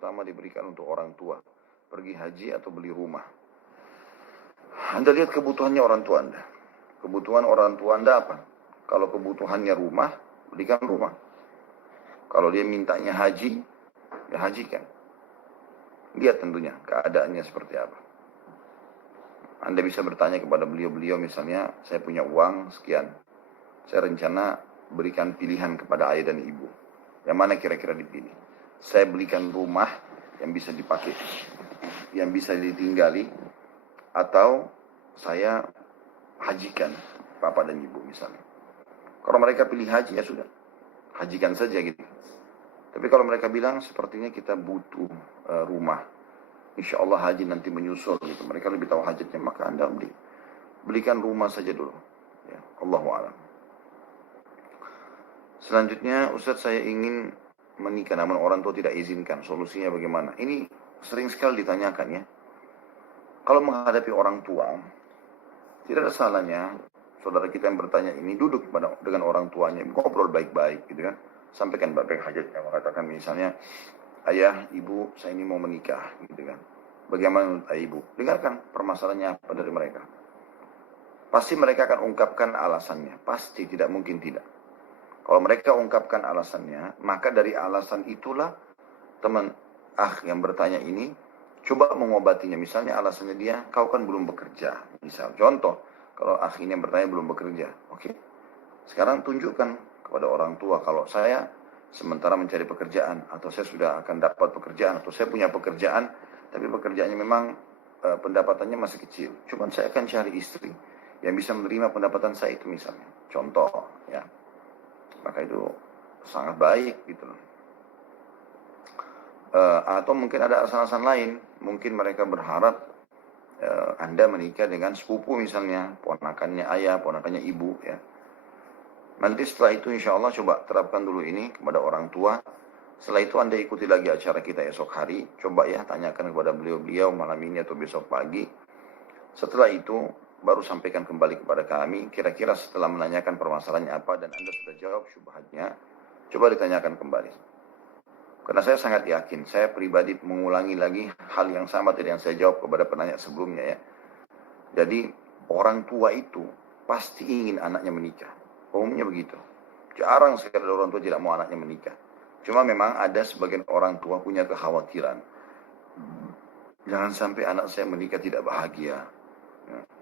utama diberikan untuk orang tua. Pergi haji atau beli rumah. Anda lihat kebutuhannya orang tua Anda. Kebutuhan orang tua Anda apa? Kalau kebutuhannya rumah, belikan rumah. Kalau dia mintanya haji, ya hajikan. Lihat tentunya keadaannya seperti apa. Anda bisa bertanya kepada beliau-beliau misalnya, saya punya uang sekian. Saya rencana berikan pilihan kepada ayah dan ibu. Yang mana kira-kira dipilih? Saya belikan rumah yang bisa dipakai, yang bisa ditinggali, atau saya hajikan bapak dan ibu misalnya. Kalau mereka pilih haji, ya sudah, hajikan saja gitu. Tapi kalau mereka bilang sepertinya kita butuh rumah, insya Allah haji nanti menyusul gitu, mereka lebih tahu hajatnya, maka Anda belikan rumah saja dulu. Ya, Allahu a'lam. Selanjutnya, Ustaz, saya ingin menikah namun orang tua tidak izinkan. Solusinya bagaimana? Ini sering sekali ditanyakan ya. Kalau menghadapi orang tua, tidak ada salahnya saudara kita yang bertanya ini duduk dengan orang tuanya, ngobrol baik-baik gitu kan. Sampaikan baik-baik hajatnya, mengatakan misalnya, ayah, ibu, saya ini mau menikah gitu kan. Bagaimana menurut ayah, ibu? Dengarkan permasalahannya apa dari mereka. Pasti mereka akan ungkapkan alasannya, pasti, tidak mungkin tidak. Kalau mereka ungkapkan alasannya, maka dari alasan itulah teman yang bertanya ini coba mengobatinya. Misalnya alasannya dia, kau kan belum bekerja. Misal, contoh, kalau ini yang bertanya belum bekerja. Oke, sekarang tunjukkan kepada orang tua kalau saya sementara mencari pekerjaan, atau saya sudah akan dapat pekerjaan, atau saya punya pekerjaan, tapi pekerjaannya memang pendapatannya masih kecil. Cuman saya akan cari istri yang bisa menerima pendapatan saya itu misalnya. Contoh, ya. Maka itu sangat baik gitu loh. Atau mungkin ada alasan-alasan lain. Mungkin mereka berharap Anda menikah dengan sepupu misalnya, ponakannya ayah, ponakannya ibu ya. Nanti setelah itu insya Allah coba terapkan dulu ini kepada orang tua. Setelah itu Anda ikuti lagi acara kita esok hari. Coba ya tanyakan kepada beliau-beliau malam ini atau besok pagi. Setelah itu baru sampaikan kembali kepada kami, kira-kira setelah menanyakan permasalahannya apa dan Anda sudah jawab syubhatnya, coba ditanyakan kembali. Karena saya sangat yakin, saya pribadi mengulangi lagi hal yang sama dari yang saya jawab kepada penanya sebelumnya ya. Jadi orang tua itu pasti ingin anaknya menikah, umumnya begitu. Jarang sekali orang tua tidak mau anaknya menikah. Cuma memang ada sebagian orang tua punya kekhawatiran, jangan sampai anak saya menikah tidak bahagia.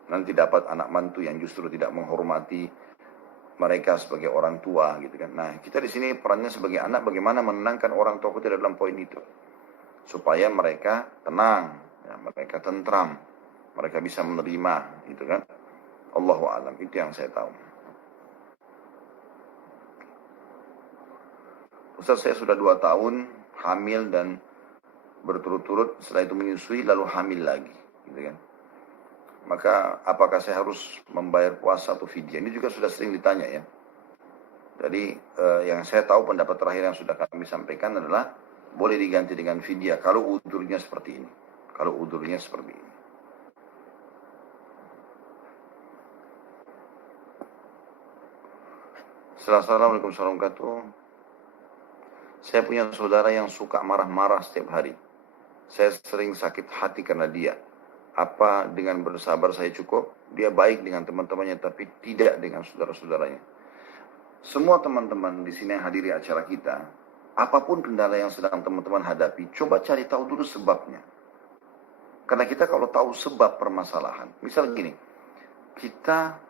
Nanti dapat anak mantu yang justru tidak menghormati mereka sebagai orang tua gitu kan. Nah, kita di sini perannya sebagai anak bagaimana menenangkan orang tua kita dalam poin itu. Supaya mereka tenang, ya, mereka tentram, mereka bisa menerima gitu kan. Allahu a'lam, itu yang saya tahu. Ustaz, saya sudah 2 tahun hamil dan berturut-turut, setelah itu menyusui lalu hamil lagi gitu kan. Maka apakah saya harus membayar puasa atau fidyah? Ini juga sudah sering ditanya ya. Jadi yang saya tahu pendapat terakhir yang sudah kami sampaikan adalah boleh diganti dengan fidyah kalau udurnya seperti ini. Kalau udurnya seperti ini. Assalamualaikum warahmatullahi wabarakatuh. Saya punya saudara yang suka marah-marah setiap hari. Saya sering sakit hati karena dia. Apa dengan bersabar saya cukup? Dia baik dengan teman-temannya tapi tidak dengan saudara-saudaranya. Semua teman-teman di sini yang hadiri acara kita, apapun kendala yang sedang teman-teman hadapi, coba cari tahu dulu sebabnya. Karena kita kalau tahu sebab permasalahan, misal gini, kita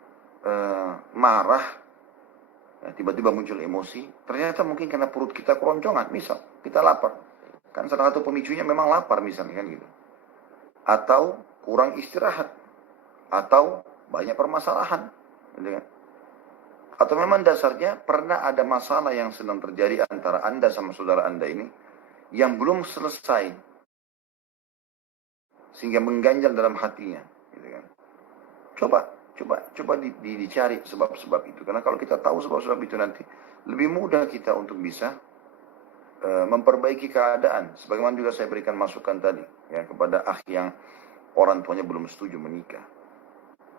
marah, ya, tiba-tiba muncul emosi, ternyata mungkin karena perut kita keroncongan, misal kita lapar. Kan salah satu pemicunya memang lapar misalnya kan gitu. Atau kurang istirahat, atau banyak permasalahan, gitu kan? Atau memang dasarnya pernah ada masalah yang sedang terjadi antara Anda sama saudara Anda ini yang belum selesai, sehingga mengganjal dalam hatinya, gitu kan? Coba dicari sebab-sebab itu, karena kalau kita tahu sebab-sebab itu nanti lebih mudah kita untuk bisa memperbaiki keadaan. Sebagaimana juga saya berikan masukan tadi ya kepada yang orang tuanya belum setuju menikah.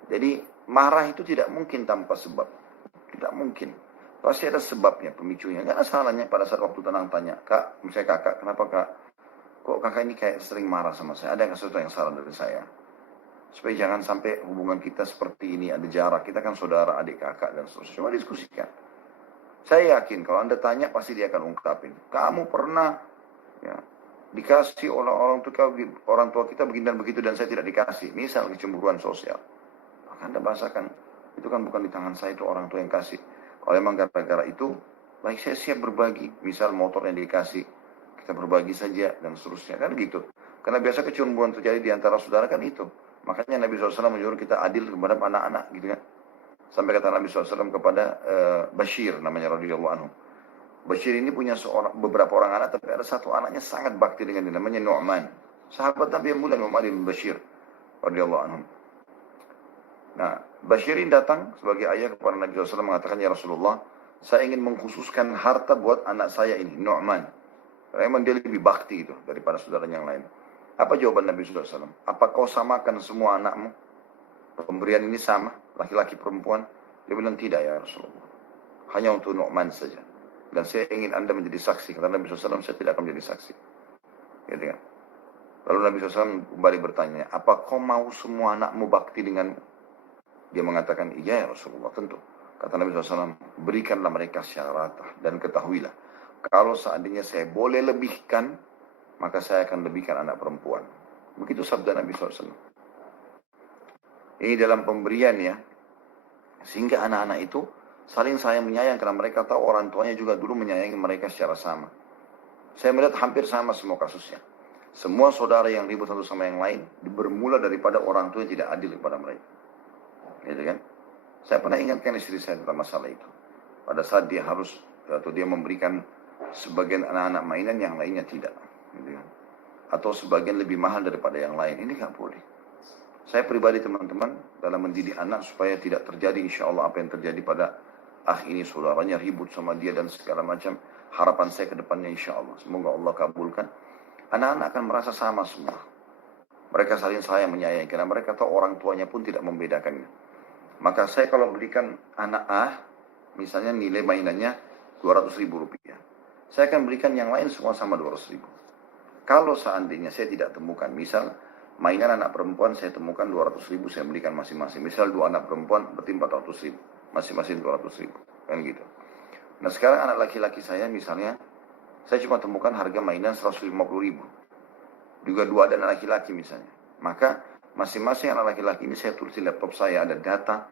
Jadi marah itu tidak mungkin tanpa sebab. Tidak mungkin. Pasti ada sebabnya, pemicunya. Gak ada salahnya pada saat waktu tenang tanya, Kak, misalnya kakak, kenapa kak? kok kakak ini kayak sering marah sama saya, ada sesuatu yang salah dari saya. Supaya jangan sampai hubungan kita seperti ini, ada jarak, kita kan saudara, adik kakak, dan seterusnya. Coba diskusikan. Saya yakin kalau Anda tanya, pasti dia akan ungkapin. Kamu pernah ya, dikasih oleh orang tua kita begini dan begitu, dan saya tidak dikasih. Misal kecemburuan sosial. Maka Anda bahasakan, itu kan bukan di tangan saya, itu orang tua yang kasih. Kalau memang gara-gara itu, baik saya siap berbagi. Misal motor yang dikasih, kita berbagi saja, dan seterusnya. Kan gitu. Karena biasa kecemburuan terjadi di antara saudara kan itu. Makanya Nabi SAW menyuruh kita adil kepada anak-anak, gitu kan. Sampai kata Nabi SAW kepada Bashir, namanya radhiyallahu anhu. Bashir ini punya beberapa orang anak, tapi ada satu anaknya sangat bakti dengan dia, namanya Nu'man. Sahabat Nabi yang mulia Nu'man bin Bashir, radhiyallahu anhu. Nah, Bashir ini datang sebagai ayah kepada Nabi SAW mengatakan, ya Rasulullah, saya ingin mengkhususkan harta buat anak saya ini, Nu'man. Karena memang dia lebih bakti itu daripada saudaranya yang lain. Apa jawaban Nabi SAW? Apa kau samakan semua anakmu? Pemberian ini sama, laki-laki perempuan? Dia bilang, tidak ya Rasulullah. Hanya untuk Nu'man saja. Dan saya ingin Anda menjadi saksi. Kata Nabi SAW, saya tidak akan menjadi saksi. Gitu kan? Lalu Nabi SAW kembali bertanya, apa kau mau semua anakmu bakti denganmu? Dia mengatakan, iya ya Rasulullah, tentu. Kata Nabi SAW, berikanlah mereka secara rata. Dan ketahuilah, kalau seandainya saya boleh lebihkan, maka saya akan lebihkan anak perempuan. Begitu sabda Nabi SAW. Ini dalam pemberian ya. Sehingga anak-anak itu saling sayang menyayang, karena mereka tahu orang tuanya juga dulu menyayangi mereka secara sama. Saya melihat hampir sama semua kasusnya. Semua saudara yang ribut satu sama yang lain bermula daripada orang tua yang tidak adil kepada mereka. Gitu kan? Saya pernah ingatkan istri saya tentang masalah itu. Pada saat dia harus, atau dia memberikan sebagian anak-anak mainan, yang lainnya tidak. Gitu kan? Atau sebagian lebih mahal daripada yang lain. Ini nggak boleh. Saya pribadi teman-teman, dalam mendidik anak supaya tidak terjadi insya Allah apa yang terjadi pada ini, saudaranya ribut sama dia dan segala macam. Harapan saya ke depannya insya Allah, semoga Allah kabulkan. Anak-anak akan merasa sama semua. Mereka saling sayang menyayangi, karena mereka tahu orang tuanya pun tidak membedakannya. Maka saya kalau belikan anak misalnya nilai mainannya 200.000 rupiah. Saya akan belikan yang lain semua sama 200.000. Kalau seandainya saya tidak temukan, misal mainan anak perempuan saya temukan 200.000, saya belikan masing-masing. Misal 2 anak perempuan berarti 400.000, masing-masing 200.000, kan gitu. Nah sekarang anak laki-laki saya misalnya, saya cuma temukan harga mainan 150.000. Juga 2 anak laki-laki misalnya. Maka masing-masing anak laki-laki ini saya tulis di laptop saya, ada data.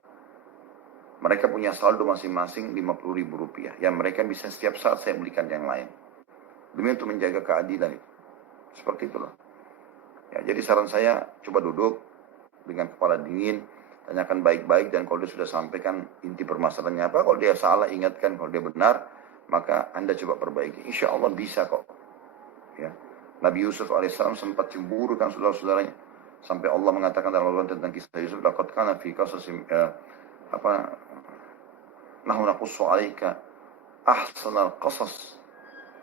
Mereka punya saldo masing-masing 50.000 rupiah. Yang mereka bisa setiap saat saya belikan yang lain. Demi untuk menjaga keadilan itu. Seperti itulah. Ya, jadi saran saya, coba duduk dengan kepala dingin, tanyakan baik-baik, dan kalau dia sudah sampaikan inti permasalahannya apa, kalau dia salah ingatkan, kalau dia benar, maka Anda coba perbaiki. Insya Allah bisa kok. Ya. Nabi Yusuf alaihissalam sempat cemburu kan saudara-saudaranya, sampai Allah mengatakan dalam Al-Quran tentang kisah Yusuf, laqad kana fi qasasim nahnu naqussu 'alaika ahsanal qasas.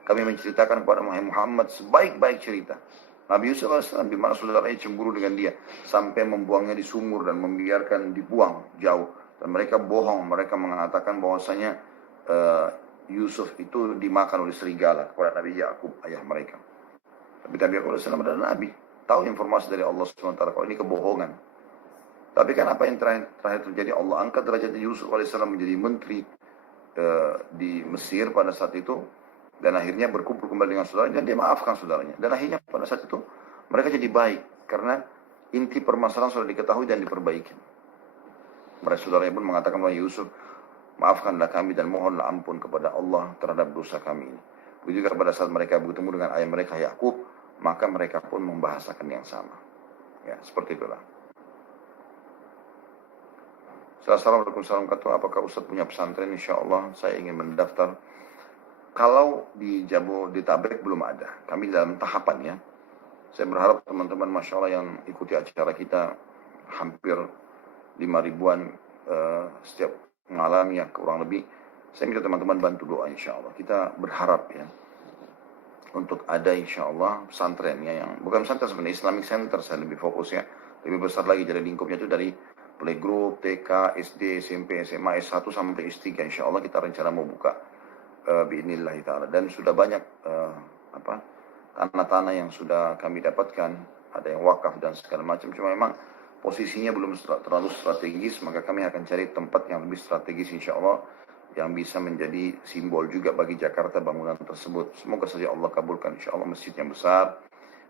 Kami menceritakan kepada Muhammad sebaik-baik cerita. Nabi Yusuf AS, di mana saudaranya cemburu dengan dia, sampai membuangnya di sumur dan membiarkan dibuang jauh. Dan mereka bohong, mereka mengatakan bahwasanya Yusuf itu dimakan oleh serigala kepada Nabi Yakub, ayah mereka. Tapi Nabi Yakub AS adalah Nabi, tahu informasi dari Allah SWT, kalau ini kebohongan. Tapi kan apa yang terakhir terjadi, Allah angkat derajat Yusuf AS menjadi menteri di Mesir pada saat itu. Dan akhirnya berkumpul kembali dengan saudaranya, dan dia maafkan saudaranya. Dan akhirnya pada saat itu mereka jadi baik, karena inti permasalahan sudah diketahui dan diperbaiki. Mereka saudaranya pun mengatakan, wahai Yusuf, maafkanlah kami dan mohonlah ampun kepada Allah terhadap dosa kami ini. Begitu juga pada saat mereka bertemu dengan ayah mereka Yakub, maka mereka pun membahasakan yang sama. Ya, seperti itulah. Assalamualaikum warahmatullahi wabarakatuh. Apakah Ustaz punya pesantren? Insya Allah saya ingin mendaftar. Kalau di Jabodetabek belum ada, kami dalam tahapan ya. Saya berharap teman-teman Masya Allah yang ikuti acara kita hampir 5.000-an setiap malam ya kurang lebih. Saya minta teman-teman bantu doa insya Allah. Kita berharap ya untuk ada insya Allah pesantrennya yang bukan pesantren sebenarnya, Islamic Center saya lebih fokus ya. Lebih besar lagi, jadi lingkupnya itu dari playgroup, TK, SD, SMP, SMA, S1 sampai S3 insya Allah kita rencana mau buka bi'inillahi ta'ala. Dan sudah banyak tanah-tanah yang sudah kami dapatkan, ada yang wakaf dan segala macam. Cuma memang posisinya belum terlalu strategis, maka kami akan cari tempat yang lebih strategis insya Allah, yang bisa menjadi simbol juga bagi Jakarta bangunan tersebut. Semoga saja Allah kabulkan insya Allah, masjid yang besar,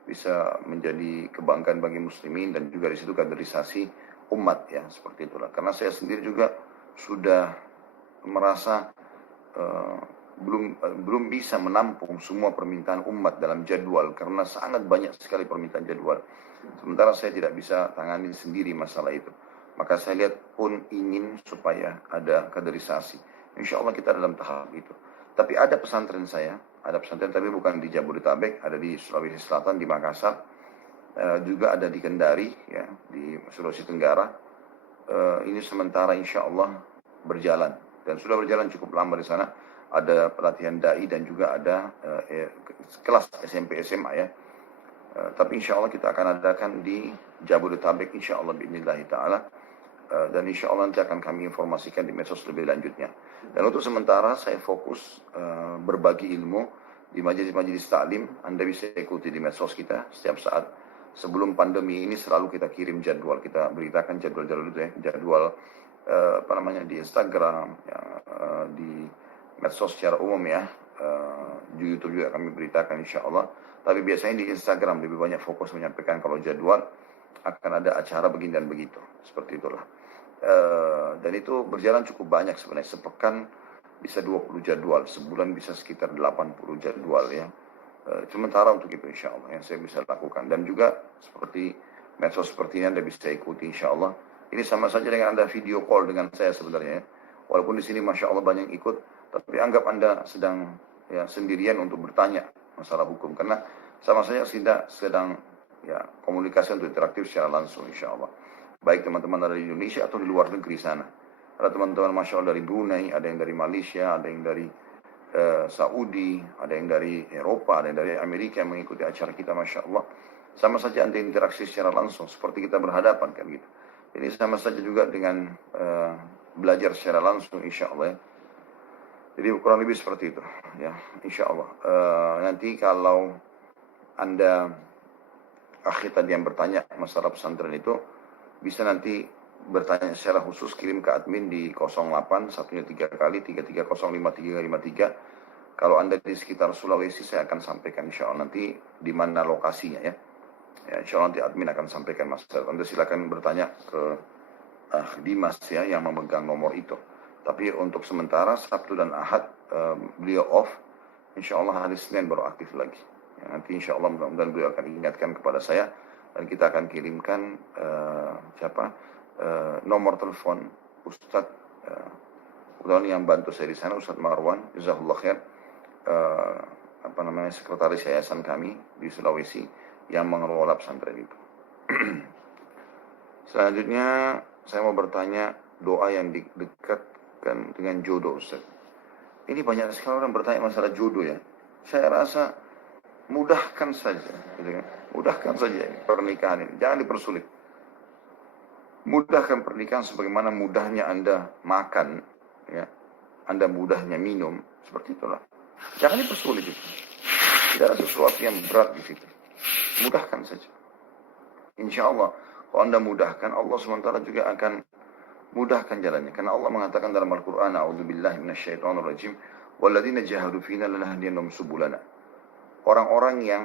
bisa menjadi kebanggaan bagi muslimin dan juga di situ kaderisasi umat ya, seperti itulah. Karena saya sendiri juga sudah merasa belum bisa menampung semua permintaan umat dalam jadwal karena sangat banyak sekali permintaan jadwal. Sementara saya tidak bisa tangani sendiri masalah itu. Maka saya lihat pun ingin supaya ada kaderisasi. Insya Allah kita dalam tahap itu. Tapi ada pesantren saya, ada pesantren tapi bukan di Jabodetabek, ada di Sulawesi Selatan, di Makassar, juga ada di Kendari, ya, di Sulawesi Tenggara. Ini sementara insya Allah berjalan dan sudah berjalan cukup lama di sana. Ada pelatihan dai dan juga ada kelas SMP SMA ya. Tapi insya Allah kita akan adakan di Jabodetabek insya Allah bi'idznillah ta'ala. Dan insya Allah nanti akan kami informasikan di medsos lebih lanjutnya. Dan untuk sementara saya fokus berbagi ilmu di majelis-majelis taklim. Anda bisa ikuti di medsos kita setiap saat. Sebelum pandemi ini selalu kita kirim jadwal, kita beritakan jadwal-jadwal itu ya, jadwal di Instagram, ya, di medsos secara umum ya, di YouTube juga kami beritakan insya Allah. Tapi biasanya di Instagram lebih banyak fokus menyampaikan kalau jadwal akan ada acara begini dan begitu, seperti itulah. Dan itu berjalan cukup banyak sebenarnya, sepekan bisa 20 jadwal, sebulan bisa sekitar 80 jadwal ya. Sementara untuk itu insya Allah yang saya bisa lakukan. Dan juga seperti medsos seperti ini Anda bisa ikuti insya Allah. Ini sama saja dengan Anda video call dengan saya sebenarnya ya. Walaupun di sini Masya Allah banyak ikut, tapi anggap Anda sedang ya, sendirian untuk bertanya masalah hukum. Karena sama saja sedang ya, komunikasi untuk interaktif secara langsung insya Allah. Baik teman-teman dari Indonesia atau di luar negeri sana. Ada teman-teman Masya Allah dari Brunei, ada yang dari Malaysia, ada yang dari Saudi, ada yang dari Eropa, ada yang dari Amerika yang mengikuti acara kita Masya Allah. Sama saja Anda interaksi secara langsung seperti kita berhadapan kan gitu. Jadi sama saja juga dengan belajar secara langsung insya Allah ya. Jadi kurang lebih seperti itu ya insya Allah. Nanti kalau Anda akhir tadi yang bertanya masalah pesantren itu, bisa nanti bertanya secara khusus, kirim ke admin di 08 satunya 3 kali 33053353. Kalau Anda di sekitar Sulawesi saya akan sampaikan insya Allah nanti di mana lokasinya ya. Ya insya Allah nanti admin akan sampaikan Mas. Anda silakan bertanya ke Dimas ya yang memegang nomor itu. Tapi untuk sementara Sabtu dan Ahad beliau off. Insya Allah hari Senin baru aktif lagi. Ya, nanti insya Allah mudah-mudahan beliau akan ingatkan kepada saya dan kita akan kirimkan nomor telepon Ustadz yang bantu saya di sana, Ustadz Marwan, jazakallahu khair, sekretaris yayasan kami di Sulawesi yang mengelola pesantren itu. Selanjutnya saya mau bertanya doa yang didekatkan dengan jodoh Ustaz. Ini banyak sekali orang bertanya masalah jodoh ya. Saya rasa mudahkan saja, gitu kan? Mudahkan saja pernikahan ini, jangan dipersulit. Mudahkan pernikahan sebagaimana mudahnya Anda makan, ya, Anda mudahnya minum, seperti itulah. Jangan dipersulit itu. Tidak ada sesuatu yang berat di situ. Mudahkan saja. Insya Allah, kalau Anda mudahkan, Allah SWT juga akan mudahkan jalannya. Karena Allah mengatakan dalam Al-Quran, A'udzubillahi minasyaitonirrajim, walladzina jahadu fina lanahdiyannahum subulana. Orang-orang yang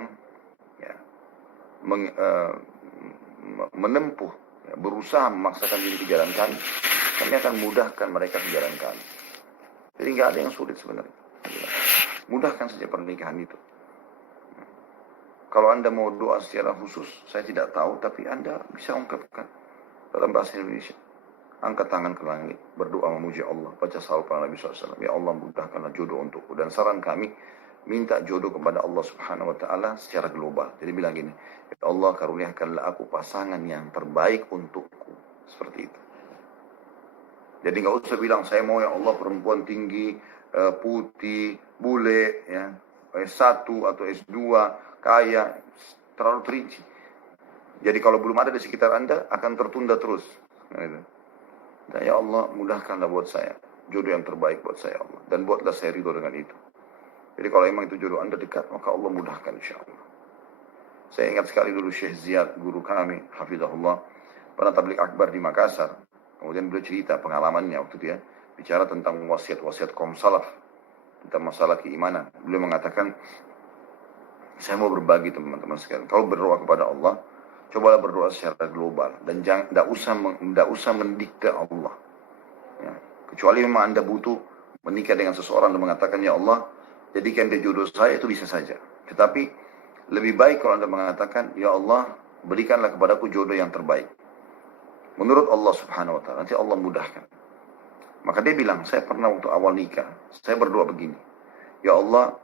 ya, menempuh, ya, berusaha memaksakan diri ke jalan kami akan mudahkan mereka ke jalan kami. Jadi nggak ada yang sulit sebenarnya. Mudahkan saja pernikahan itu. Kalau Anda mau doa secara khusus, saya tidak tahu, tapi Anda bisa ungkapkan dalam bahasa Indonesia. Angkat tangan ke langit, berdoa memuji Allah, baca salawat pada Nabi SAW. Ya Allah, mudahkanlah jodoh untukku. Dan saran kami, minta jodoh kepada Allah Subhanahu Wa Taala secara global. Jadi bilang gini, ya Allah karuniakanlah aku pasangan yang terbaik untukku. Seperti itu. Jadi nggak usah bilang saya mau ya Allah perempuan tinggi, putih, bule, ya, S1 atau S2, kaya, terlalu terinci. Jadi kalau belum ada di sekitar Anda akan tertunda terus. Dan ya Allah mudahkanlah buat saya jodoh yang terbaik buat saya Allah, dan buatlah saya ridho dengan itu. Jadi kalau memang itu jodoh Anda dekat, maka Allah mudahkan insya Allah. Saya ingat sekali dulu Syekh Ziyad, guru kami, hafizahullah, pernah tabligh akbar di Makassar. Kemudian beliau cerita pengalamannya waktu itu ya, bicara tentang wasiat-wasiat kaum salaf, tentang masalah keimanan. Beliau mengatakan, saya mau berbagi teman-teman sekalian. Kalau berdoa kepada Allah, cobalah berdoa secara global dan jangan, tidak usah mendikte Allah. Ya. Kecuali memang Anda butuh menikah dengan seseorang dan mengatakan, ya Allah, jadikan dia jodoh saya, itu bisa saja. Tetapi lebih baik kalau Anda mengatakan, ya Allah, berikanlah kepadaku jodoh yang terbaik. Menurut Allah subhanahu wa ta'ala, nanti Allah mudahkan. Maka dia bilang, saya pernah waktu awal nikah, saya berdoa begini, ya Allah,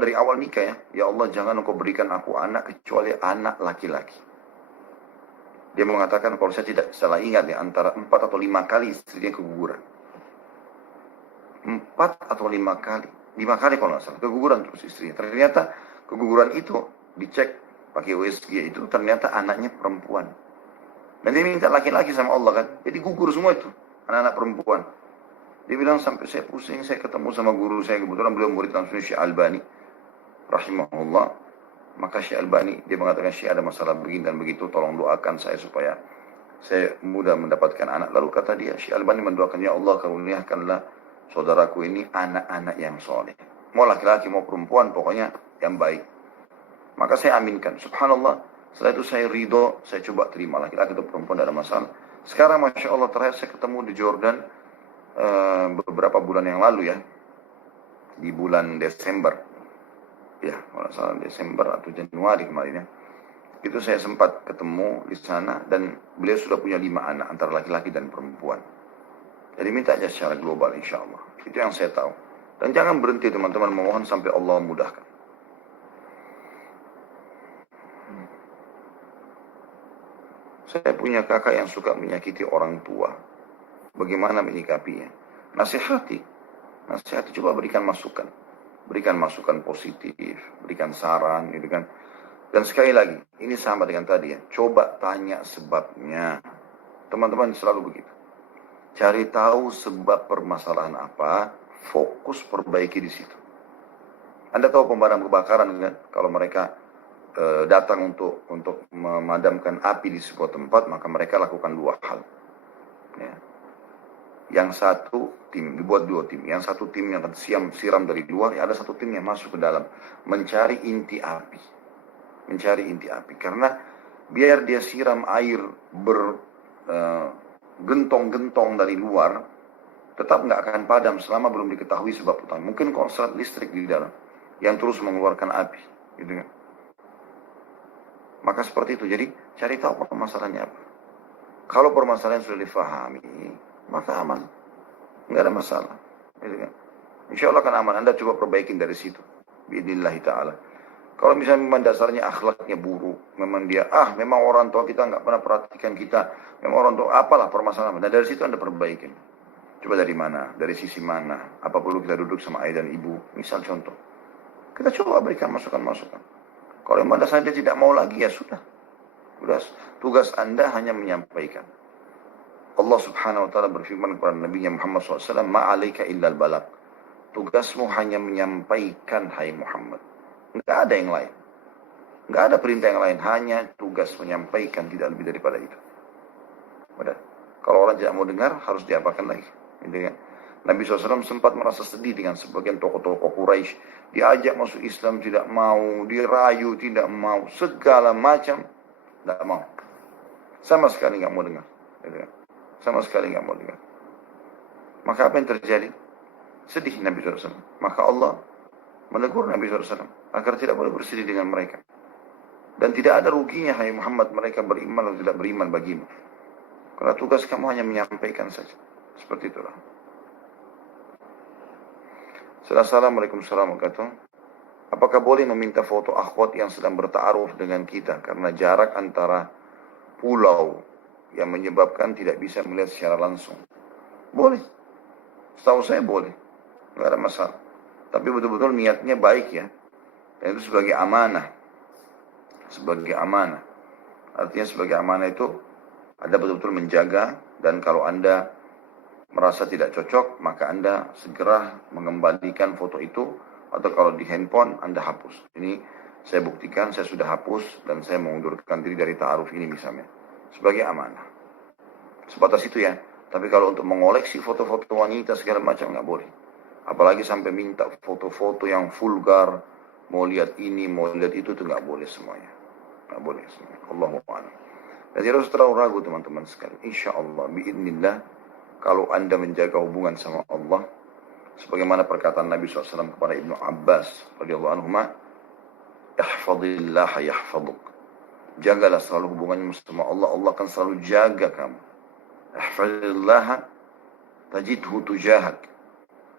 dari awal nikah ya Allah, jangan engkau berikan aku anak kecuali anak laki-laki. Dia mengatakan, kalau saya tidak salah ingat ya, antara 4 atau 5 kali istrinya keguguran. 4 atau 5 kali. 5 kali kalau nggak salah, keguguran terus istrinya. Ternyata keguguran itu, dicek pakai USG itu, ternyata anaknya perempuan. Dan dia minta laki-laki sama Allah kan. Jadi gugur semua itu, anak-anak perempuan. Dia bilang, sampai saya pusing, saya ketemu sama guru saya, kebetulan beliau murid langsung Syekh Albani, rahimahullah. Maka Syekh Albani, dia mengatakan, Syekh ada masalah begini dan begitu, tolong doakan saya supaya saya mudah mendapatkan anak. Lalu kata dia, Syekh Albani mendoakan, ya Allah, karuniakanlah saudaraku ini anak-anak yang soleh. Mau laki-laki, mau perempuan, pokoknya yang baik. Maka saya aminkan. Subhanallah, setelah itu saya ridho, saya coba terima laki-laki atau perempuan, tidak ada masalah. Sekarang Masya Allah, terakhir saya ketemu di Jordan beberapa bulan yang lalu ya, di bulan Desember. Ya, kalau salah Desember atau Januari kemarin ya. Itu saya sempat ketemu di sana dan beliau sudah punya 5 anak antara laki-laki dan perempuan. Jadi minta aja secara global insya Allah. Itu yang saya tahu. Dan jangan berhenti teman-teman memohon sampai Allah mudahkan. Saya punya kakak yang suka menyakiti orang tua. Bagaimana menyikapinya? Nasihati, coba berikan masukan. Berikan masukan positif, berikan saran, gitu kan. Dan sekali lagi, ini sama dengan tadi ya, coba tanya sebabnya. Teman-teman selalu begitu. Cari tahu sebab permasalahan apa, fokus perbaiki di situ. Anda tahu pemadam kebakaran kan, kalau mereka datang untuk memadamkan api di sebuah tempat, maka mereka lakukan 2 hal. Ya. Yang satu tim, dibuat 2 tim. Yang satu tim yang akan siram dari luar, ya ada satu tim yang masuk ke dalam, mencari inti api. Karena biar dia siram air bergentong-gentong dari luar, tetap nggak akan padam selama belum diketahui sebab utama. Mungkin konslet listrik di dalam, yang terus mengeluarkan api. Gitu kan. Maka seperti itu. Jadi cari tahu permasalahannya apa. Kalau permasalahan sudah difahami, maka aman, nggak ada masalah. Insya Allah akan aman. Anda coba perbaikin dari situ, biidznillah ta'ala. Kalau misalnya memang dasarnya akhlaknya buruk, memang dia memang orang tua kita nggak pernah perhatikan kita, memang orang tua apalah permasalahan. Dan dari situ Anda perbaikin. Coba dari mana, dari sisi mana, apa perlu kita duduk sama ayah dan ibu, misal contoh. Kita coba berikan masukan-masukan. Kalau memang dasarnya dia tidak mau lagi, ya sudah. Tugas Anda hanya menyampaikan. Allah subhanahu wa ta'ala berfirman kepada Nabi Muhammad SAW, ma'alaika illal balak. Tugasmu hanya menyampaikan, hai Muhammad. Enggak ada yang lain. Enggak ada perintah yang lain. Hanya tugas menyampaikan, tidak lebih daripada itu. Udah. Kalau orang tidak mau dengar, harus diapakan lagi. Nabi SAW sempat merasa sedih dengan sebagian tokoh-tokoh Quraisy. Diajak masuk Islam, tidak mau. Dirayu, tidak mau. Segala macam, tidak mau. Sama sekali nggak mau dengar. Sama sekali nggak mau dengar. Maka apa yang terjadi? Sedih Nabi SAW. Maka Allah menegur Nabi SAW agar tidak boleh bersedih dengan mereka. Dan tidak ada ruginya, hai Muhammad, mereka beriman atau tidak beriman bagimu. Karena tugas kamu hanya menyampaikan saja. Seperti itulah. Assalamualaikum warahmatullahi wabarakatuh. Apakah boleh meminta foto akhwat yang sedang berta'aruf dengan kita karena jarak antara pulau yang menyebabkan tidak bisa melihat secara langsung? Boleh. Setahu saya boleh. Nggak ada masalah. Tapi betul-betul niatnya baik ya. Dan itu sebagai amanah. Sebagai amanah. Artinya sebagai amanah itu Anda betul-betul menjaga, dan kalau Anda merasa tidak cocok, maka Anda segera mengembalikan foto itu, atau kalau di handphone Anda hapus. Ini Saya buktikan, saya sudah hapus dan saya mengundurkan diri dari ta'aruf ini misalnya. Sebagai amanah. Sebatas itu ya. Tapi kalau untuk mengoleksi foto-foto wanita segala macam nggak boleh. Apalagi sampai minta foto-foto yang vulgar, mau lihat ini, mau lihat itu tuh nggak boleh semuanya. Nggak boleh semuanya. Allahu a'lam. Dan tidak usah terlalu ragu teman-teman sekalian. Insya Allah, biidznillah, kalau Anda menjaga hubungan sama Allah, sebagaimana perkataan Nabi SAW kepada Ibnu Abbas radhiyallahu anhu, ihfadillah yahfaduk. Jagalah selalu hubunganmu sama Allah, Allah akan selalu jaga kamu. Ihfadillah tajidhu tujahak.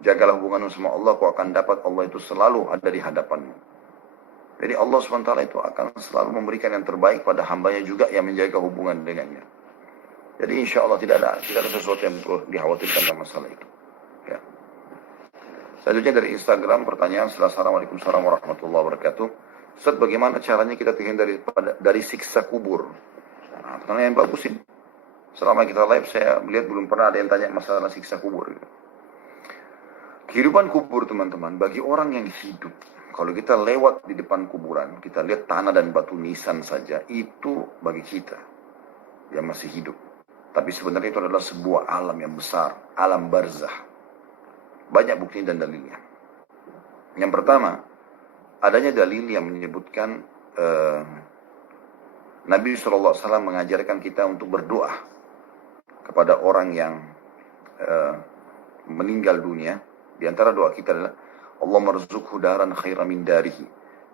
Jagalah hubunganmu sama Allah, kau akan dapat Allah itu selalu ada di hadapanmu. Jadi Allah SWT itu akan selalu memberikan yang terbaik pada hambanya juga yang menjaga hubungan dengannya. Jadi insya Allah tidak ada sesuatu yang perlu dikhawatirkan dalam masalah itu. Ya. Selanjutnya dari Instagram, pertanyaan setelah Assalamualaikum warahmatullahi wabarakatuh. Ustaz, bagaimana caranya kita terhindar dari siksa kubur? Nah, pertanyaan yang bagus ini. Selama kita live, saya melihat belum pernah ada yang tanya masalah siksa kubur. Kehidupan kubur teman-teman, bagi orang yang hidup, kalau kita lewat di depan kuburan, kita lihat tanah dan batu nisan saja, itu bagi kita yang masih hidup. Tapi sebenarnya itu adalah sebuah alam yang besar, alam barzah. Banyak bukti dan dalilnya. Yang pertama, adanya dalil yang menyebutkan Nabi SAW mengajarkan kita untuk berdoa kepada orang yang meninggal dunia. Di antara doa kita adalah Allah marzuqhu daran khairan min darihi.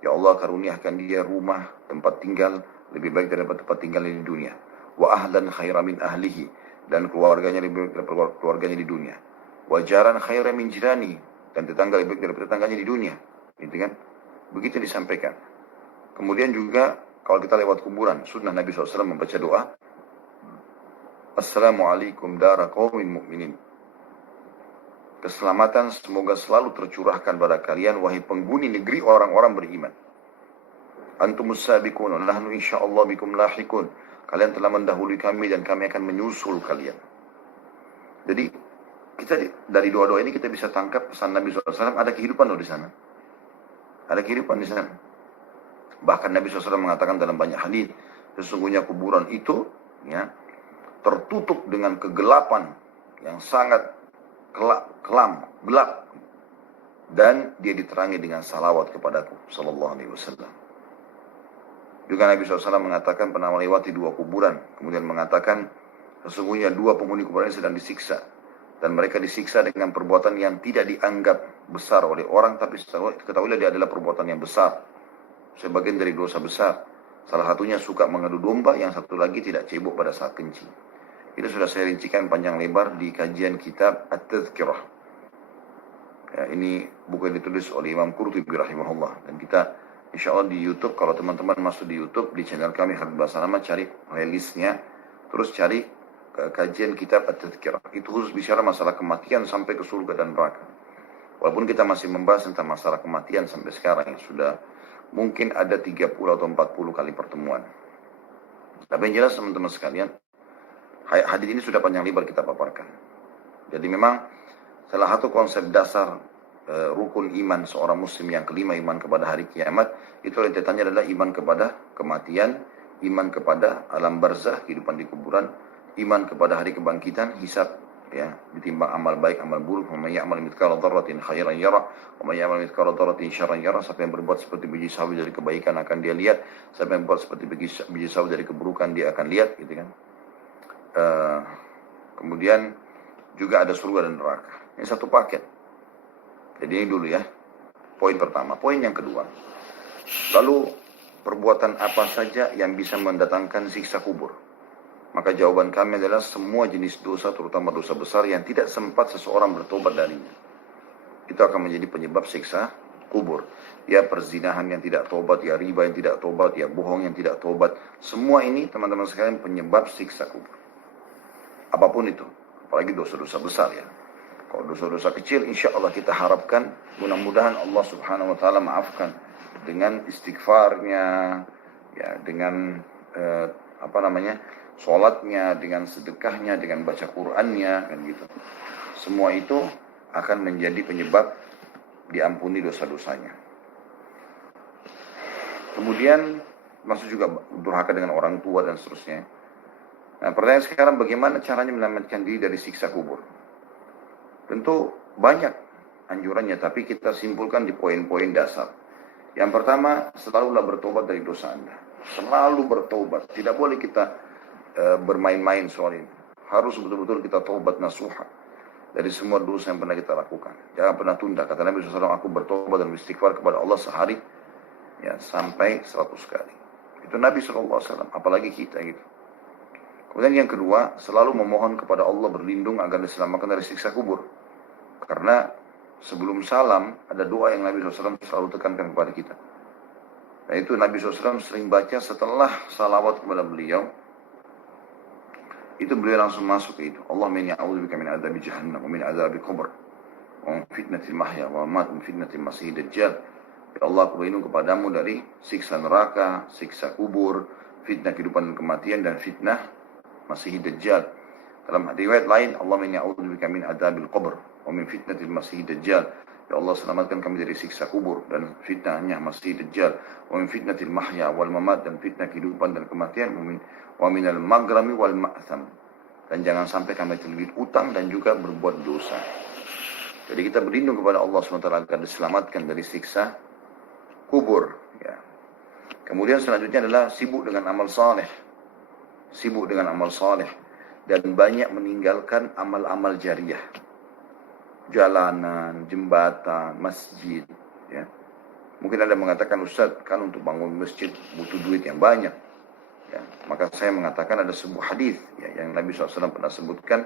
Ya Allah, karuniakan dia rumah, tempat tinggal lebih baik daripada tempat tinggal di dunia. Wa ahlan khairan min ahlihi, dan keluarganya lebih baik daripada keluarganya di dunia. Wa jaran khairan min jirani, dan tetangga lebih baik daripada tetangganya di dunia. Gitu kan? Begitu disampaikan. Kemudian juga kalau kita lewat kuburan, sunnah Nabi SAW membaca doa, Assalamualaikum dara qaumin mu'minin. Keselamatan semoga selalu tercurahkan pada kalian, wahai penghuni negeri orang-orang beriman. Antumus sabiqun, nahnu insyaallah bikum lahiqun. Kalian telah mendahului kami dan kami akan menyusul kalian. Jadi kita dari doa-doa ini kita bisa tangkap pesan Nabi SAW, ada kehidupan loh di sana. Ada kehidupan di sana. Bahkan Nabi SAW mengatakan dalam banyak hadis, sesungguhnya kuburan itu ya tertutup dengan kegelapan yang sangat kelam, gelap, dan dia diterangi dengan salawat kepadaku sallallahu alaihi wasallam. Juga Nabi SAW mengatakan pernah melewati dua kuburan, kemudian mengatakan sesungguhnya dua penghuni kuburan sedang disiksa, dan mereka disiksa dengan perbuatan yang tidak dianggap besar oleh orang, tapi ketahuilah dia adalah perbuatan yang besar, sebagian dari dosa besar. Salah satunya suka mengadu domba, yang satu lagi tidak cebok pada saat kencing. Itu sudah saya rincikan panjang lebar di kajian kitab At-Tadhkirah. Ya, ini buku yang ditulis oleh Imam Qurtubi rahimahullah. Dan kita insya Allah di YouTube, kalau teman-teman masuk di YouTube, di channel kami Habib Basalamah, cari playlistnya, terus cari kajian kitab At-Tadhkirah. Itu khusus bicara masalah kematian sampai ke surga dan neraka. Walaupun kita masih membahas tentang masalah kematian sampai sekarang, yang sudah mungkin ada 30 atau 40 kali pertemuan. Tapi yang jelas teman-teman sekalian, hadis ini sudah panjang lebar kita paparkan. Jadi memang salah satu konsep dasar rukun iman seorang muslim yang kelima, iman kepada hari kiamat, itu rentetannya adalah iman kepada kematian, iman kepada alam barzah, kehidupan di kuburan, iman kepada hari kebangkitan, hisab, ya, ditimbang amal baik, amal buruk. Wa may ya'mal mithqala dzarratin khairan yara, wa may ya'mal mithqala dzarratin syarran yara. Siapa yang berbuat seperti biji sawi dari kebaikan akan dia lihat, siapa yang berbuat seperti biji sawi dari keburukan dia akan lihat, gitu kan. Kemudian juga ada surga dan neraka. Ini satu paket. Jadi ini dulu ya, poin pertama. Poin yang kedua, lalu perbuatan apa saja yang bisa mendatangkan siksa kubur? Maka jawaban kami adalah semua jenis dosa, terutama dosa besar yang tidak sempat seseorang bertobat darinya. Itu akan menjadi penyebab siksa kubur. Ya perzinahan yang tidak tobat, ya riba yang tidak tobat, ya bohong yang tidak tobat. Semua ini teman-teman sekalian penyebab siksa kubur. Apapun itu, apalagi dosa-dosa besar ya. Kalau dosa-dosa kecil, insya Allah kita harapkan, mudah-mudahan Allah Subhanahu Wa Taala maafkan dengan istighfarnya, ya dengan sholatnya, dengan sedekahnya, dengan baca Qur'annya, kan gitu. Semua itu akan menjadi penyebab diampuni dosa-dosanya. Kemudian masuk juga durhaka dengan orang tua dan seterusnya. Nah, pertanyaan sekarang, bagaimana caranya menyelamatkan diri dari siksa kubur? Tentu banyak anjurannya, tapi kita simpulkan di poin-poin dasar. Yang pertama, selalulah bertobat dari dosa Anda. Selalu bertobat. Tidak boleh kita bermain-main soal ini. Harus betul-betul kita tobat nasuha dari semua dosa yang pernah kita lakukan. Jangan pernah tunda. Kata Nabi SAW, aku bertobat dan beristighfar kepada Allah sehari ya sampai 100 kali. Itu Nabi SAW, apalagi kita gitu. Kemudian yang kedua, selalu memohon kepada Allah berlindung agar diselamatkan dari siksa kubur. Karena sebelum salam, ada doa yang Nabi SAW selalu tekankan kepada kita. Dan itu Nabi SAW sering baca setelah salawat kepada beliau. Itu beliau langsung masuk ke itu. Allahumma inni a'udzubika min adzabi jahannam wa min adzabi qabr wa min fitnatil mahya wa mamat wa min fitnatil masih dajjal. Ya Allah, aku berlindung kepadamu dari siksa neraka, siksa kubur, fitnah kehidupan dan kematian, dan fitnah masih dajjal. Dalam riwayat lain, Allahumma inni a'udzubika min adzabil qabr wa min fitnatil masih dajjal. Ya Allah, selamatkan kami dari siksa kubur dan fitnahnya masih dajjal. Wa min fitnatil mahya wal mamat, dan fitnah kehidupan dan kematian. Wa minal maghrami wal ma'tham, dan jangan sampai kami terlilit utang dan juga berbuat dosa. Jadi kita berlindung kepada Allah SWT agar diselamatkan dari siksa kubur. Ya. Kemudian selanjutnya adalah sibuk dengan amal saleh. Sibuk dengan amal saleh dan banyak meninggalkan amal-amal jariah. Jalanan, jembatan, masjid. Ya. Mungkin ada mengatakan, Ustaz, kan untuk bangun masjid butuh duit yang banyak. Ya, maka saya mengatakan ada sebuah hadis ya, yang Nabi SAW pernah sebutkan.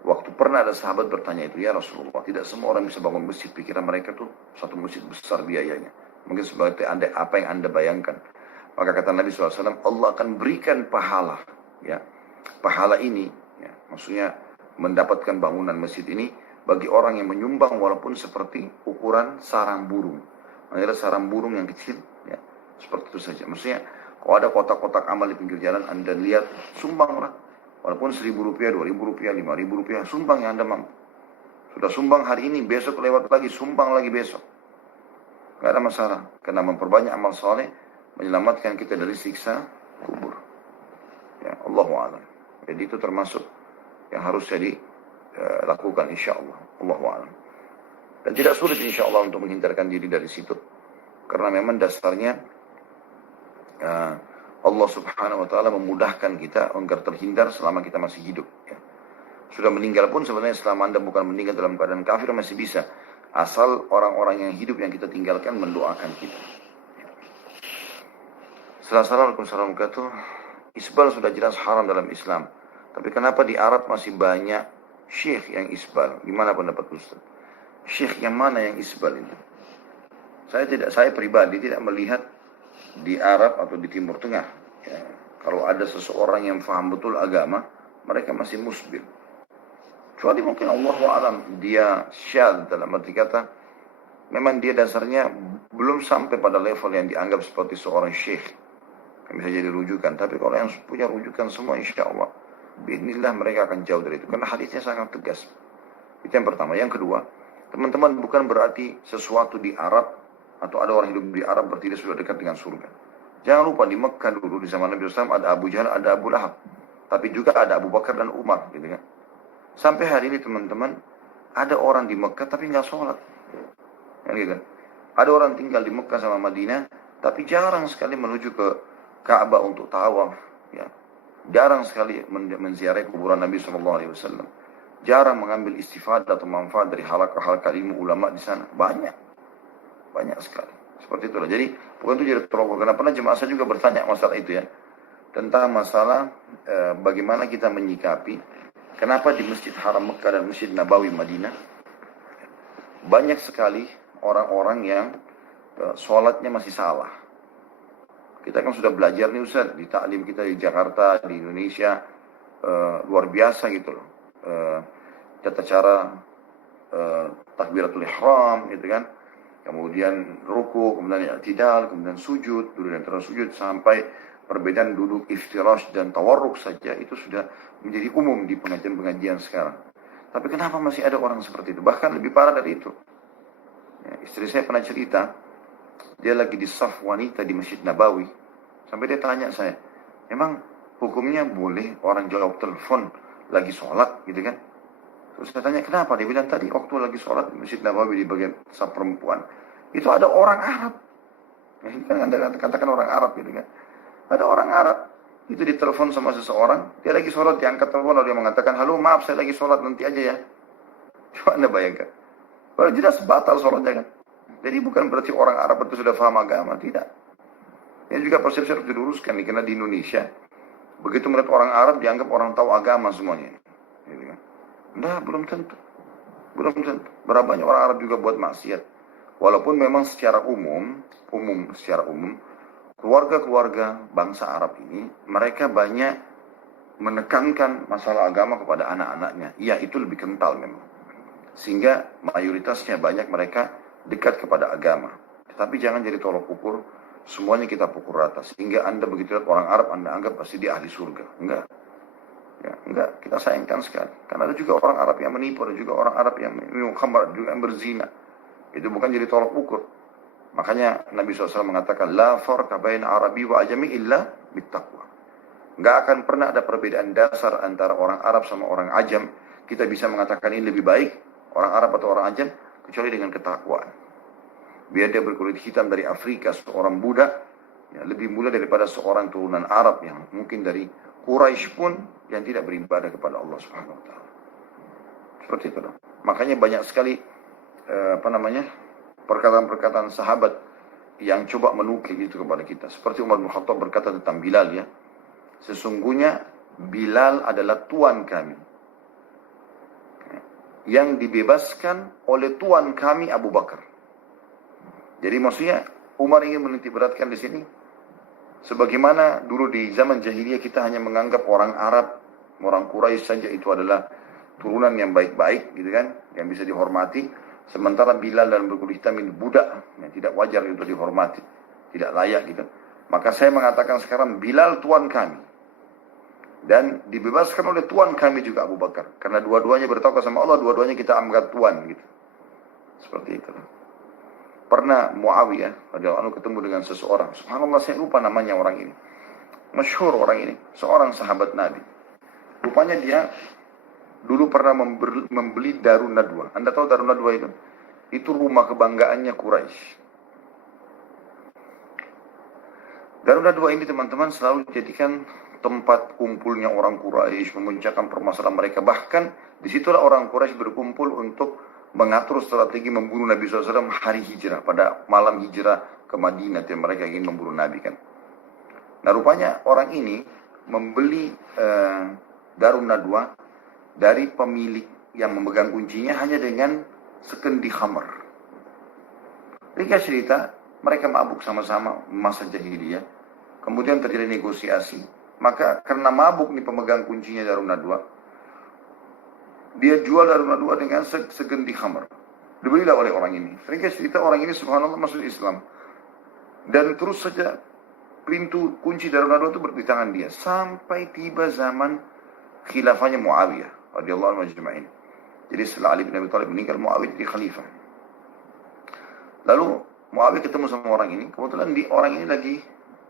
Waktu pernah ada sahabat bertanya itu, ya Rasulullah, tidak semua orang bisa bangun masjid. Pikiran mereka tuh satu masjid besar biayanya. Mungkin seperti apa yang Anda bayangkan. Maka kata Nabi SAW, Allah akan berikan pahala. Ya, pahala ini, ya, maksudnya mendapatkan bangunan masjid ini bagi orang yang menyumbang walaupun seperti ukuran sarang burung. Maksudnya sarang burung yang kecil, ya, seperti itu saja. Maksudnya kalau ada kotak-kotak amal di pinggir jalan, Anda lihat, sumbanglah. Walaupun Rp1.000, Rp2.000, Rp5.000, sumbang yang Anda mampu. Sudah sumbang hari ini, besok lewat lagi, sumbang lagi besok. Gak ada masalah. Karena memperbanyak amal soleh, menyelamatkan kita dari siksa kubur. Ya, Allahu a'lam. Jadi itu termasuk yang harus jadi lakukan insyaAllah. Allahu a'lam. Dan tidak sulit insyaAllah untuk menghindarkan diri dari situ. Karena memang dasarnya Allah Subhanahu wa ta'ala memudahkan kita agar terhindar selama kita masih hidup. Ya. Sudah meninggal pun sebenarnya selama Anda bukan meninggal dalam keadaan kafir masih bisa. Asal orang-orang yang hidup yang kita tinggalkan mendoakan kita. Assalamualaikum warahmatullahi wabarakatuh. Isbal sudah jelas haram dalam Islam. Tapi kenapa di Arab masih banyak syekh yang isbal? Gimana pendapat Ustaz? Syekh yang mana yang isbal itu? Saya pribadi tidak melihat di Arab atau di Timur Tengah. Ya, kalau ada seseorang yang faham betul agama, mereka masih musbil. Kecuali mungkin Allahu a'lam dia syad dalam arti kata, memang dia dasarnya belum sampai pada level yang dianggap seperti seorang syekh. Bisa jadi rujukan. Tapi kalau yang punya rujukan semua, insya Allah, bismillah mereka akan jauh dari itu. Karena hadisnya sangat tegas. Itu yang pertama. Yang kedua, teman-teman, bukan berarti sesuatu di Arab atau ada orang hidup di Arab berarti dia sudah dekat dengan surga. Jangan lupa di Mekah dulu di zaman Nabi SAW ada Abu Jahal, ada Abu Lahab. Tapi juga ada Abu Bakar dan Umar. Gitu kan. Sampai hari ini teman-teman, ada orang di Mekah tapi nggak sholat. Ya, gitu. Ada orang tinggal di Mekah sama Madinah, tapi jarang sekali menuju ke Ka'bah untuk tawaf. Ya. Jarang sekali menziarahi kuburan Nabi SAW. Jarang mengambil istifadah atau manfaat dari halaqah-halaqah ilmu ulama di sana. Banyak sekali. Seperti itulah. Jadi, bukan itu jadi terlalu. Karena pernah jemaah saya juga bertanya masalah itu ya. Tentang masalah bagaimana kita menyikapi. Kenapa di Masjid Haram Mekah dan Masjid Nabawi Madinah. Banyak sekali orang-orang yang sholatnya masih salah. Kita kan sudah belajar nih Ustaz. Di taklim kita di Jakarta, di Indonesia. Luar biasa gitu loh. Tata cara takbiratul ihram gitu kan. Kemudian ruku, kemudian i'tidal, kemudian sujud, duduk dan terus sujud, sampai perbedaan duduk iftirash dan tawarruk saja itu sudah menjadi umum di pengajian-pengajian sekarang. Tapi kenapa masih ada orang seperti itu? Bahkan lebih parah dari itu. Ya, istri saya pernah cerita, Dia lagi di saf wanita di Masjid Nabawi. Sampai dia tanya saya, emang hukumnya boleh orang jawab telepon lagi sholat gitu kan? Terus saya tanya kenapa? Dia bilang tadi waktu lagi sholat di Masjid Nabawi di bagian saf perempuan, itu ada orang Arab. Ya, ini kan Anda katakan orang Arab gitu kan. Ada orang Arab, itu ditelepon sama seseorang, dia lagi sholat, diangkat telepon, lalu dia mengatakan, halo maaf saya lagi sholat, nanti aja ya. Coba Anda bayangkan. Kalau jelas batal sholatnya kan. Jadi bukan berarti orang Arab itu sudah paham agama, tidak. Ini juga persepsi harus diluruskan nih, karena di Indonesia, begitu melihat orang Arab dianggap orang tahu agama semuanya. Gitu kan. Nah, belum tentu. Belum tentu. Berapa banyak orang Arab juga buat maksiat. Walaupun memang secara umum, keluarga-keluarga bangsa Arab ini, mereka banyak menekankan masalah agama kepada anak-anaknya. Iya, itu lebih kental memang. Sehingga mayoritasnya banyak mereka dekat kepada agama. Tetapi jangan jadi tolok ukur, semuanya kita pukul rata. Sehingga Anda begitu lihat orang Arab, Anda anggap pasti dia ahli surga. Enggak. Ya, enggak, kita sayangkan sekali. Karena ada juga orang Arab yang menipu, ada juga orang Arab yang minum khamar, juga yang berzina. Itu bukan jadi tolok ukur. Makanya Nabi SAW mengatakan, La farqa baina Arabi wa ajami illa bittaqwa. Enggak akan pernah ada perbedaan dasar antara orang Arab sama orang Ajam. Kita bisa mengatakan ini lebih baik, orang Arab atau orang Ajam, kecuali dengan ketakwaan. Biar dia berkulit hitam dari Afrika, seorang budak, ya, lebih mulia daripada seorang turunan Arab yang mungkin dari Quraisy pun yang tidak beribadah kepada Allah Subhanahu wa taala. Seperti itu. Makanya banyak sekali perkataan-perkataan sahabat yang coba menukil itu kepada kita. Seperti Umar bin Khattab berkata tentang Bilal ya. Sesungguhnya Bilal adalah tuan kami. Yang dibebaskan oleh tuan kami Abu Bakar. Jadi maksudnya Umar ingin menitik beratkan di sini. Sebagaimana dulu di zaman jahiliyah kita hanya menganggap orang Arab, orang Quraisy saja itu adalah turunan yang baik-baik gitu kan, yang bisa dihormati. Sementara Bilal dan berkulit hitam ini budak yang tidak wajar untuk dihormati, tidak layak gitu. Maka saya mengatakan sekarang Bilal tuan kami. Dan dibebaskan oleh tuan kami juga Abu Bakar. Karena dua-duanya bertakwa sama Allah, dua-duanya kita anggap tuan gitu. Seperti itu. Pernah Muawiyah radhiyallahu anhu ketemu dengan seseorang. Subhanallah saya lupa namanya orang ini. Masyhur orang ini, seorang sahabat Nabi. Rupanya dia dulu pernah membeli Darun Nadwa. Anda tahu Darun Nadwa itu? Itu rumah kebanggaannya Quraisy. Darun Nadwa ini teman-teman selalu dijadikan tempat kumpulnya orang Quraisy, memuncakkan permasalahan mereka. Bahkan disitulah orang Quraisy berkumpul untuk mengatur strategi membunuh Nabi SAW hari hijrah, pada malam hijrah ke Madinah yang mereka ingin membunuh Nabi kan. Nah rupanya orang ini membeli Darun Nadwa dari pemilik yang memegang kuncinya hanya dengan sekendi khamar. Ringkas cerita, mereka mabuk sama-sama masa jahiliyah. Kemudian terjadi negosiasi. Maka karena mabuk nih pemegang kuncinya Darun Nadwa, dia jual Darun Nadwa dengan segendi khamar. Dibelilah oleh orang ini. Ringkas cerita, orang ini subhanallah masuk Islam. Dan terus saja pintu kunci Darun Nadwa itu di tangan dia. Sampai tiba zaman khilafahnya Muawiyah radhiyallahu anhu ajma'in. Jadi setelah Ali bin Abi Thalib meninggal, Muawiyah jadi khalifah. Lalu Muawiyah ketemu sama orang ini. Kebetulan orang ini lagi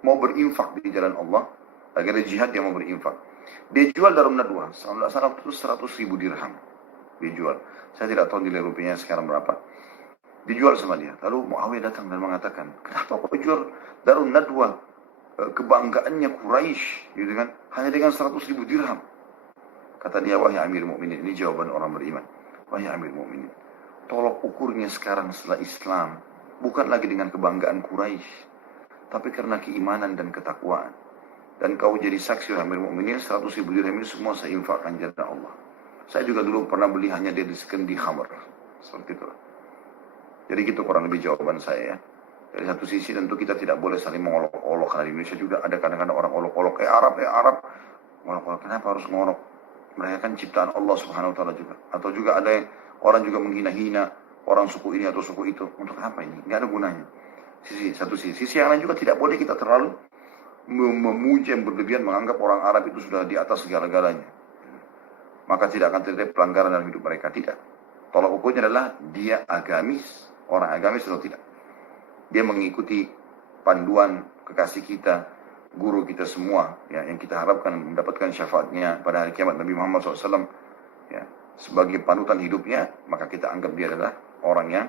mau berinfak di jalan Allah. Lagi ada jihad, dia mau berinfak. Dia jual Darun Nadwa. Salah waktu itu 100.000 dirham. Dia jual. Saya tidak tahu nilai rupiahnya sekarang berapa. Dijual sama dia. Lalu Muawiyah datang dan mengatakan, kenapa kau jual Darun Nadwa? Kebanggaannya Quraisy, gitu kan? Hanya dengan 100.000 dirham. Kata dia, wahai Amir Mu'minin. Ini jawaban orang beriman. Wahai Amir Mu'minin, tolok ukurnya sekarang setelah Islam bukan lagi dengan kebanggaan Quraisy, tapi karena keimanan dan ketakwaan. Dan kau jadi saksi Amir Mu'minin, 100.000 dirham ini semua saya infakkan jalan Allah. Saya juga dulu pernah beli hanya dari sekendi khamar. Seperti itu. Jadi gitu kurang lebih jawaban saya ya. Dari satu sisi tentu kita tidak boleh saling mengolok-olok. Karena di Indonesia juga ada kadang-kadang orang olok-olok. Arab. Olok-olok, kenapa harus ngolok? Mereka kan ciptaan Allah Subhanahu wa taala juga. Atau juga ada yang orang juga menghina-hina orang suku ini atau suku itu. Untuk apa ini? Nggak ada gunanya. Satu sisi yang lain juga tidak boleh kita terlalu memuji yang berlebihan, menganggap orang Arab itu sudah di atas segala-galanya. Maka tidak akan terjadi pelanggaran dalam hidup mereka. Tidak. Tolak ukurnya adalah dia agamis, orang agamis atau tidak. Dia mengikuti panduan kekasih kita, guru kita semua, ya, yang kita harapkan mendapatkan syafaatnya pada hari kiamat, Nabi Muhammad SAW, ya, sebagai panutan hidupnya, maka kita anggap dia adalah orang yang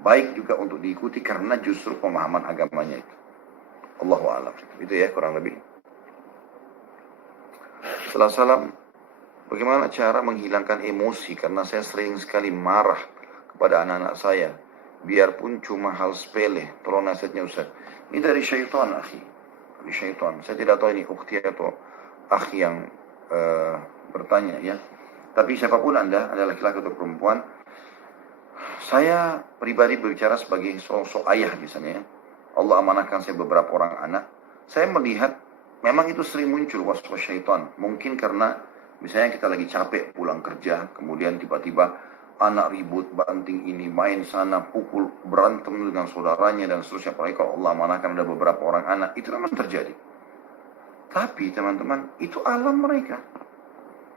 baik juga untuk diikuti karena justru pemahaman agamanya itu. Allahu a'lam. Itu ya kurang lebih. Setelah salam, bagaimana cara menghilangkan emosi karena saya sering sekali marah kepada anak-anak saya, biarpun cuma hal sepele. Tolong nasihatnya Ustaz. Ini dari syaitan, akhi. Dari syaitan. Saya tidak tahu ini ukhti atau akhi yang bertanya, ya. Tapi siapapun Anda, ada laki-laki atau perempuan, saya pribadi berbicara sebagai sosok ayah misalnya, ya. Allah amanahkan saya beberapa orang anak. Saya melihat memang itu sering muncul was-was syaitan. Mungkin karena misalnya kita lagi capek pulang kerja, kemudian tiba-tiba anak ribut, banting ini, main sana, pukul, berantem dengan saudaranya dan seterusnya. Apalagi kalau Allah amanahkan ada beberapa orang anak, itu memang terjadi. Tapi teman-teman, itu alam mereka.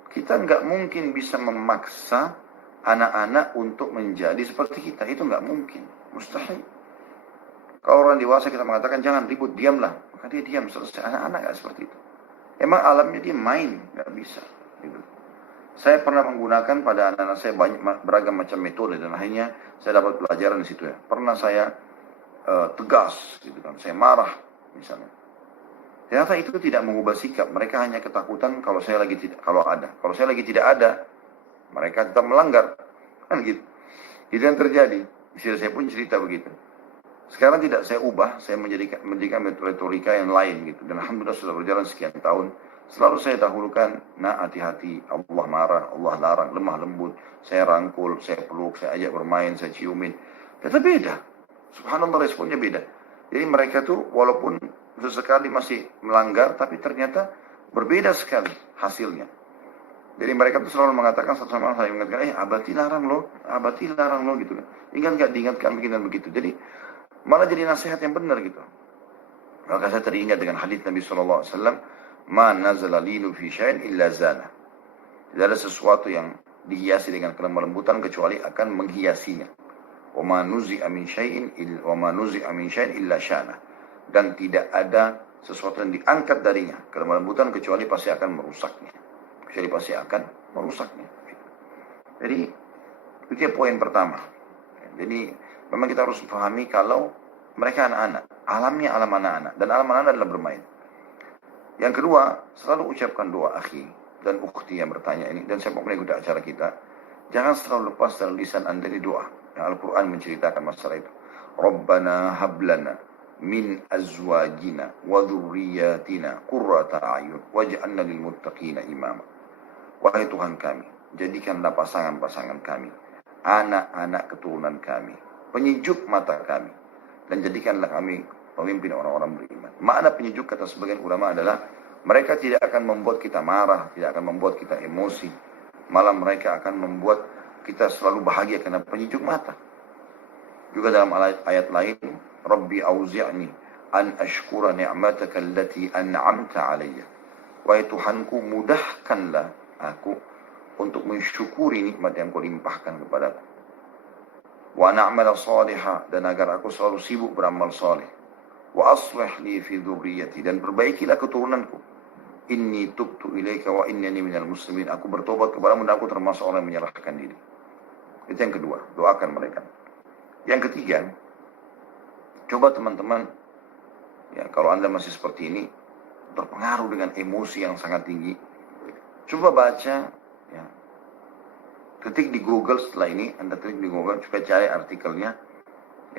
Kita nggak mungkin bisa memaksa anak-anak untuk menjadi seperti kita. Itu nggak mungkin, mustahil. Kalau orang dewasa kita mengatakan jangan ribut, diamlah, maka dia diam, selesai. Anak-anak nggak seperti itu. Emang alamnya dia main, nggak bisa. Gitu. Saya pernah menggunakan pada anak-anak saya beragam macam metode dan akhirnya saya dapat pelajaran di situ ya. Pernah saya tegas, gitu kan. Saya marah, misalnya. Ternyata itu tidak mengubah sikap. Mereka hanya ketakutan kalau saya lagi tidak, kalau ada. Kalau saya lagi tidak ada, mereka tetap melanggar, kan gitu. Itu yang terjadi. Istri saya pun cerita begitu. Sekarang tidak saya ubah, saya menjadikan retorika yang lain gitu. Dan alhamdulillah sudah berjalan sekian tahun. Selalu saya dahulukan, nah hati-hati, Allah marah, Allah larang, lemah lembut. Saya rangkul, saya peluk, saya ajak bermain, saya ciumin. Ternyata beda. Subhanallah, responnya beda. Jadi mereka tuh walaupun sesekali masih melanggar, tapi ternyata berbeda sekali hasilnya. Jadi mereka tuh selalu mengatakan satu sama lain, saya mengatakan, abati larang lo gitu kan. Ingat gak diingatkan begini dan begitu. Jadi malah jadi nasihat yang benar gitu. Maka saya teringat dengan hadits Nabi SAW, ma nazala linu fi syai'in illa zana. Tidak ada sesuatu yang dihiasi dengan kelemah lembutan kecuali akan menghiasinya. Wa ma nuzi'a min syai'in illa syana. Dan tidak ada sesuatu yang diangkat darinya kelemah lembutan kecuali pasti akan merusaknya. Jadi itu poin pertama. Jadi memang kita harus pahami kalau mereka anak-anak, alamnya alam anak-anak, dan alam anak-anak adalah bermain. Yang kedua, selalu ucapkan doa akhi dan ukhti yang bertanya ini, dan siapapun yang ikuti acara kita, jangan selalu lepas dari lisan anda di doa. Yang Al-Quran menceritakan masalah itu. Rabbana hablana min azwajina wa dhurriyyatina qurrata a'yun waj'alna lil muttaqina imama. Wahai Tuhan kami, jadikanlah pasangan-pasangan kami, anak-anak keturunan kami, penyejuk mata kami, dan jadikanlah kami pemimpin orang-orang beriman. Makna penyejuk kata sebagian ulama adalah mereka tidak akan membuat kita marah, tidak akan membuat kita emosi, malah mereka akan membuat kita selalu bahagia karena penyejuk mata. Juga dalam ayat lain, Rabbi auzi'ni an ashkura ni'mataka allati an'amta alayya. Wahai Tuhanku, mudahkanlah aku untuk mensyukuri nikmat yang kau limpahkan kepadaku. Wa na'mala salihah, dan agar aku selalu sibuk beramal saleh. Wa aslih li fi dzurriyyati, dan perbaikilah keturunanku. Inni tubtu ilaika wa innani minal muslimin. Aku bertobat kepadamu dan aku termasuk orang yang menyerahkan diri. Itu yang kedua, doakan mereka. Yang ketiga, coba teman-teman, ya kalau Anda masih seperti ini, terpengaruh dengan emosi yang sangat tinggi, coba baca, ya, ketik di Google setelah ini, Anda ketik di Google, coba cari artikelnya,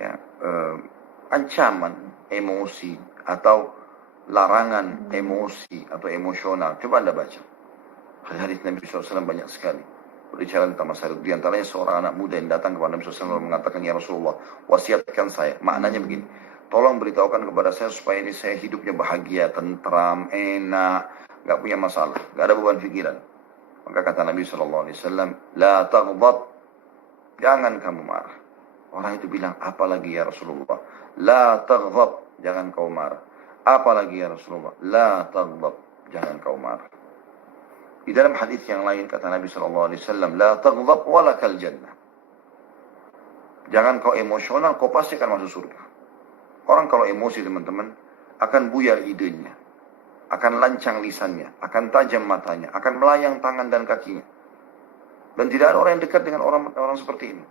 ya, ancaman emosi atau larangan emosi atau emosional. Coba Anda baca. Hadis Nabi SAW banyak sekali berbicara tentang masalah itu. Di antaranya seorang anak muda yang datang kepada Nabi SAW mengatakan, ya Rasulullah, wasiatkan saya. Maknanya begini, tolong beritahukan kepada saya supaya ini saya hidupnya bahagia, tentram, enak, gak punya masalah, gak ada beban pikiran. Maka kata Nabi SAW, la taghdab, jangan kamu marah. Orang itu bilang, apalagi ya Rasulullah? La taghdab, jangan kau marah. Apalagi ya Rasulullah? La taghdab, jangan kau marah. Di dalam hadis yang lain kata Nabi SAW, la taghdab walakal jannah. Jangan kau emosional, kau pasti akan masuk surga. Orang kalau emosi teman-teman, akan buyar idenya, akan lancang lisannya, akan tajam matanya, akan melayang tangan dan kakinya. Dan tidak ada orang yang dekat dengan orang seperti ini.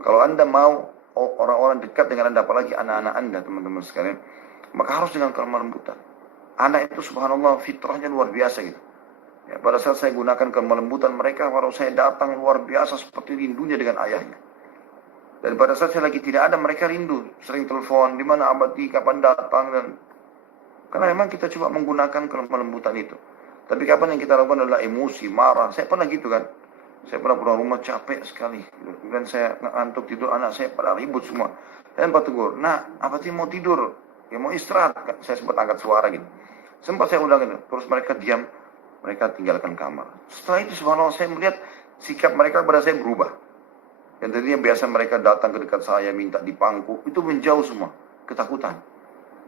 Kalau Anda mau orang-orang dekat dengan Anda, apalagi anak-anak Anda, teman-teman sekalian, maka harus dengan kelemah lembutan. Anak itu subhanallah fitrahnya luar biasa gitu. Ya, pada saat saya gunakan kelemah lembutan mereka, kalau saya datang luar biasa seperti rindunya dengan ayahnya. Dan pada saat saya lagi tidak ada, mereka rindu, sering telepon, di mana Abadi, kapan datang, dan karena memang kita coba menggunakan kelemah lembutan itu. Tapi kapan yang kita lakukan adalah emosi, marah. Saya pernah gitu kan. Saya pernah pulang rumah capek sekali. Kemudian saya ngantuk tidur, anak saya pada ribut semua. Dan Pak tegur, nak, Abadi mau tidur, ya mau istirahat. Saya sempat angkat suara gitu. Sempat saya undang gitu. Terus mereka diam, mereka tinggalkan kamar. Setelah itu subhanallah saya melihat sikap mereka pada saya berubah. Dan tadinya biasa mereka datang ke dekat saya, minta dipangku, itu menjauh semua, ketakutan.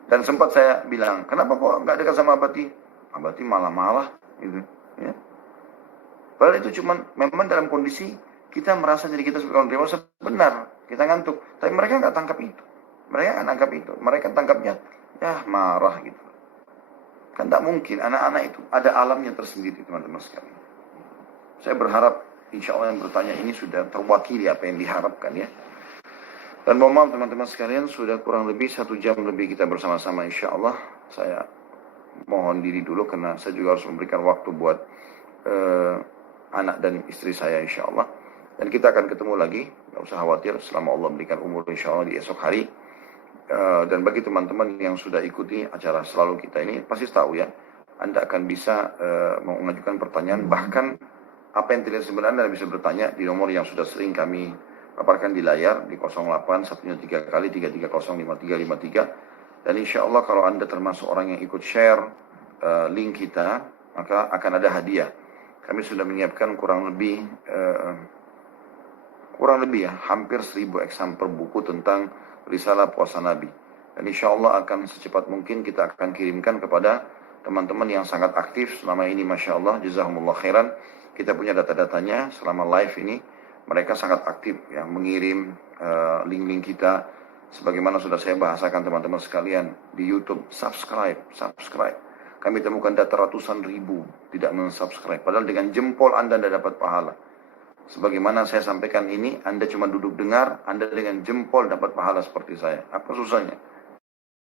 Dan sempat saya bilang, kenapa kok nggak dekat sama Abati? Abati malah-malah, gitu. Ya. Padahal itu cuma memang dalam kondisi kita merasa diri kita sebagai orang dewasa benar, kita ngantuk. Tapi mereka nggak tangkap itu. Mereka nggak tangkap itu. Mereka tangkapnya, ya marah gitu. Kan tak mungkin, anak-anak itu ada alamnya tersendiri, teman-teman sekalian. Saya berharap, insya Allah yang bertanya ini sudah terwakili apa yang diharapkan ya. Dan mohon maaf teman-teman sekalian, sudah kurang lebih 1 jam lebih kita bersama-sama insya Allah. Saya mohon diri dulu karena saya juga harus memberikan waktu buat anak dan istri saya insya Allah. Dan kita akan ketemu lagi, nggak usah khawatir, selama Allah berikan umur insya Allah di esok hari. Dan bagi teman-teman yang sudah ikuti acara selalu kita ini, pasti tahu ya, Anda akan bisa mengajukan pertanyaan, bahkan apa yang tidak sebenarnya Anda bisa bertanya di nomor yang sudah sering kami paparkan di layar di 08 123 kali 3305353. Dan insya Allah kalau Anda termasuk orang yang ikut share link kita, maka akan ada hadiah. Kami sudah menyiapkan kurang lebih ya hampir 1000 eksemplar buku tentang risalah puasa Nabi. Dan insya Allah akan secepat mungkin kita akan kirimkan kepada teman-teman yang sangat aktif selama ini, masya Allah, jazakumullah khairan. Kita punya data-datanya selama live ini. Mereka sangat aktif ya, mengirim link-link kita. Sebagaimana sudah saya bahasakan teman-teman sekalian di YouTube, subscribe. Kami temukan data ratusan ribu tidak men-subscribe. Padahal dengan jempol Anda dapat pahala. Sebagaimana saya sampaikan ini, Anda cuma duduk dengar, Anda dengan jempol dapat pahala seperti saya. Apa susahnya?